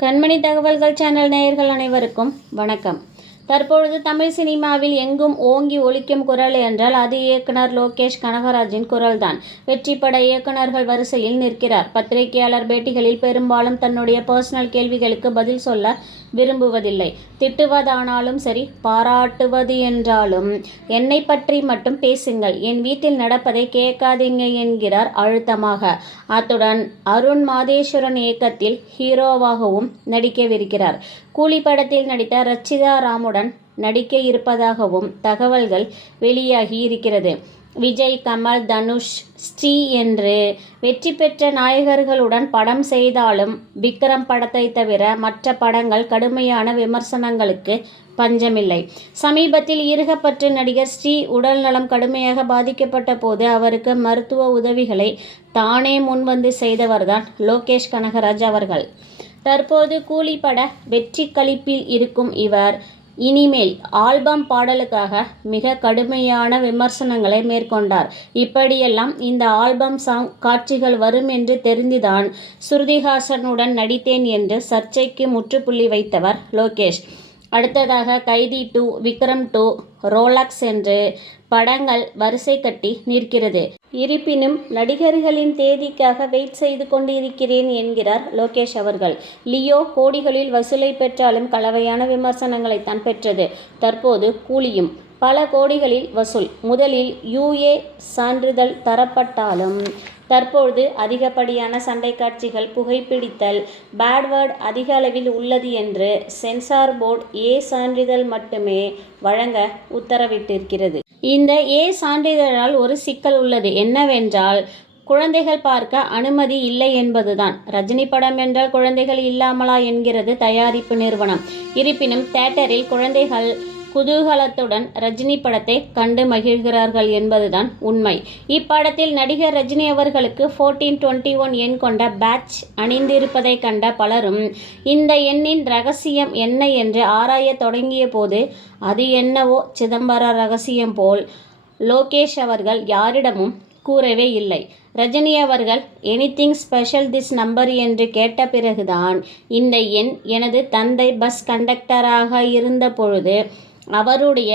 கண்மணி தகவல்கள் சேனல் நேயர்கள் அனைவருக்கும் வணக்கம். தற்பொழுது தமிழ் சினிமாவில் எங்கும் ஓங்கி ஒலிக்கும் குரல் என்றால் அது இயக்குனர் லோகேஷ் கனகராஜின் குரல்தான். வெற்றி பட இயக்குனர்கள் வரிசையில் நிற்கிறார். பத்திரிகையாளர் பேட்டிகளில் பெரும்பாலும் தன்னுடைய பர்சனல் கேள்விகளுக்கு பதில் சொல்ல விரும்புவதில்லை. திட்டுவதானாலும் சரி, பாராட்டுவது என்றாலும் என்னை பற்றி மட்டும் பேசுங்கள், என் வீட்டில் நடப்பதை கேட்காதீங்க என்கிறார் அழுத்தமாக. அத்துடன் அருண் மாதேஸ்வரன் இயக்கத்தில் ஹீரோவாகவும் நடிக்கவிருக்கிறார். கூலி படத்தில் நடித்த ரச்சிதா ராமுடன் நடிக்க இருப்பதாகவும் தகவல்கள் வெளியாகி இருக்கிறது. விஜய், கமல், தனுஷ், ஸ்ரீ என்று வெற்றி பெற்ற நாயகர்களுடன் படம் செய்தாலும் விக்ரம் படத்தை தவிர மற்ற படங்கள் கடுமையான விமர்சனங்களுக்கு பஞ்சமில்லை. சமீபத்தில் ஈர்க்கப்பட்ட நடிகர் ஸ்ரீ உடல்நலம் கடுமையாக பாதிக்கப்பட்ட போது அவருக்கு மருத்துவ உதவிகளை தானே முன்வந்து செய்தவர்தான் லோகேஷ் கனகராஜ் அவர்கள். தற்போது கூலி பட வெற்றி களிப்பில் இருக்கும் இவர் இனிமேல் ஆல்பம் பாடலுக்காக மிக கடுமையான விமர்சனங்களை மேற்கொண்டார். இப்படியெல்லாம் இந்த ஆல்பம் சாங் காட்சிகள் வரும் என்று தெரிந்துதான் ஸ்ருதிஹாசனுடன் நடித்தேன் என்று சர்ச்சைக்கு முற்றுப்புள்ளி வைத்தவர் லோகேஷ். அடுத்ததாக கைதி 2, விக்ரம் 2, ரோலக்ஸ் என்று படங்கள் வரிசை கட்டி நிற்கிறது. இருப்பினும் நடிகர்களின் தேதிக்காக வெயிட் செய்து கொண்டிருக்கிறேன் என்கிறார் லோகேஷ் அவர்கள். லியோ கோடிகளில் வசூலை பெற்றாலும் கலவையான விமர்சனங்களைத்தான் பெற்றது. தற்போது கூலியும் பல கோடிகளில் வசூல். முதலில் UA சான்றிதழ் தரப்பட்டாலும் தற்பொழுது அதிகப்படியான சண்டை காட்சிகள், புகைப்பிடித்தல், பேட்வேர்ட் அதிக அளவில் உள்ளது என்று சென்சார் போர்டு A சான்றிதழ் மட்டுமே வழங்க உத்தரவிட்டிருக்கிறது. இந்த A சான்றிதழால் ஒரு சிக்கல் உள்ளது. என்னவென்றால் குழந்தைகள் பார்க்க அனுமதி இல்லை என்பதுதான். ரஜினி படம் என்றால் குழந்தைகள் இல்லாமலா என்கிறது தயாரிப்பு நிறுவனம். இருப்பினும் தியேட்டரில் குழந்தைகள் குதூகலத்துடன் ரஜினி படத்தை கண்டு மகிழ்கிறார்கள் என்பதுதான் உண்மை. இப்படத்தில் நடிகர் ரஜினி அவர்களுக்கு 1421 எண் கொண்ட பேட்ச் அணிந்திருப்பதை கண்ட பலரும் இந்த எண்ணின் ரகசியம் என்ன என்று ஆராய தொடங்கிய போது அது என்னவோ சிதம்பர ரகசியம் போல் லோகேஷ் அவர்கள் யாரிடமும் கூறவே இல்லை. ரஜினி அவர்கள் எனிதிங் ஸ்பெஷல் திஸ் நம்பர் என்று கேட்ட பிறகுதான் இந்த எண் எனது தந்தை பஸ் கண்டக்டராக இருந்த பொழுது அவருடைய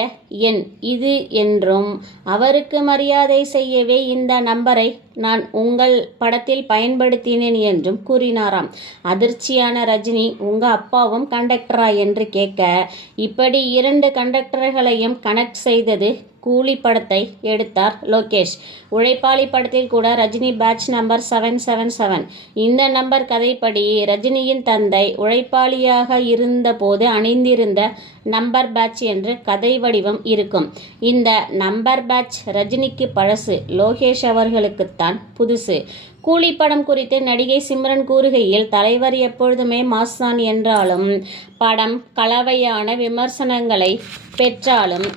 எண் இது என்றும் அவருக்கு மரியாதை செய்யவே இந்த நம்பரை நான் உங்கள் படத்தில் பயன்படுத்தினேன் என்றும் கூறினாராம். அதிர்ச்சியான ரஜினி, உங்க அப்பாவும் கண்டக்டரா என்று கேட்க, இப்படி 2 கண்டக்டர்களையும் கனெக்ட் செய்தது கூலி படத்தை எடுத்தார் லோகேஷ். உழைப்பாளி படத்தில் கூட ரஜினி பேட்ச் நம்பர் 777. இந்த நம்பர் கதைப்படி ரஜினியின் தந்தை உழைப்பாளியாக இருந்த போது அணிந்திருந்த நம்பர் பேட்ச் என்று கதை வடிவம் இருக்கும். இந்த நம்பர் பேட்ச் ரஜினிக்கு பழசு, லோகேஷ் அவர்களுக்குத்தான் புதுசு. கூலி படம் குறித்து நடிகை சிம்ரன் கூறுகையில், தலைவர் எப்பொழுதுமே மாஸ்தான் என்றாலும் படம் கலவையான விமர்சனங்களை பெற்றாலும்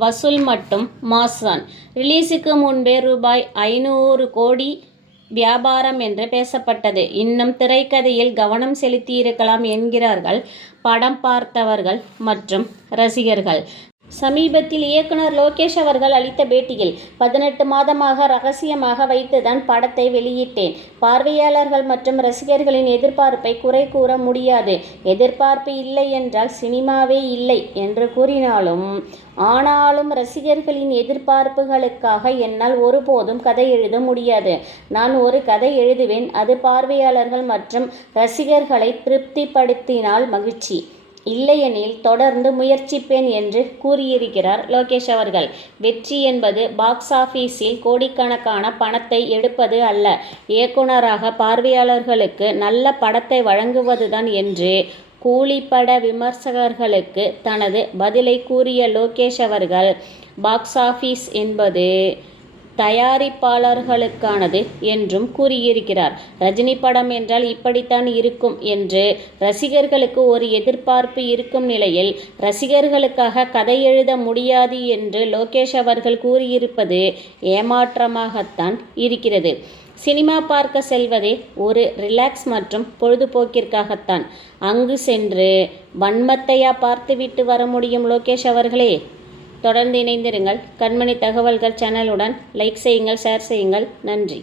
வசூல் மட்டும் மாஸ்தான். ரிலீஸுக்கு முன்பே ₹500 கோடி வியாபாரம் என்று பேசப்பட்டது. இன்னும் திரைக்கதையில் கவனம் செலுத்தியிருக்கலாம் என்கிறார்கள் படம் பார்த்தவர்கள் மற்றும் ரசிகர்கள். சமீபத்தில் இயக்குனர் லோகேஷ் அவர்கள் அளித்த பேட்டியில், 18 மாதமாக ரகசியமாக வைத்துதான் படத்தை வெளியிட்டேன். பார்வையாளர்கள் மற்றும் ரசிகர்களின் எதிர்பார்ப்பை குறை கூற முடியாது. எதிர்பார்ப்பு இல்லை என்றால் சினிமாவே இல்லை என்று கூறினாலும் ஆனாலும் ரசிகர்களின் எதிர்பார்ப்புகளுக்காக என்னால் ஒருபோதும் கதை எழுத முடியாது. நான் ஒரு கதை எழுதுவேன், அது பார்வையாளர்கள் மற்றும் ரசிகர்களை திருப்திப்படுத்தினால் மகிழ்ச்சி, இல்லையெனில் தொடர்ந்து முயற்சிப்பேன் என்று கூறியிருக்கிறார் லோகேஷ் அவர்கள். வெற்றி என்பது பாக்ஸ் ஆபீஸில் கோடிக்கணக்கான பணத்தை எடுப்பது அல்ல, இயக்குனராக பார்வையாளர்களுக்கு நல்ல படத்தை வழங்குவதுதான் என்று கூலி பட விமர்சகர்களுக்கு தனது பதிலை கூறிய லோகேஷ் அவர்கள், பாக்ஸ் ஆபீஸ் என்பது தயாரிப்பாளர்களுக்கானது என்றும் கூறியிருக்கிறார். ரஜினி படம் என்றால் இப்படித்தான் இருக்கும் என்று ரசிகர்களுக்கு ஒரு எதிர்பார்ப்பு இருக்கும் நிலையில் ரசிகர்களுக்காக கதை எழுத முடியாது என்று லோகேஷ் அவர்கள் கூறியிருப்பது ஏமாற்றமாகத்தான் இருக்கிறது. சினிமா பார்க்க செல்வதே ஒரு ரிலாக்ஸ் மற்றும் பொழுதுபோக்கிற்காகத்தான். அங்கு சென்று வன்மத்தையா பார்த்துவிட்டு வர முடியும் லோகேஷ் அவர்களே? தொடர்ந்து இணைந்திருங்கள். கண்மணி தகவல்கள் சேனலுடன். லைக் செய்யுங்கள், ஷேர் செய்யுங்கள். நன்றி.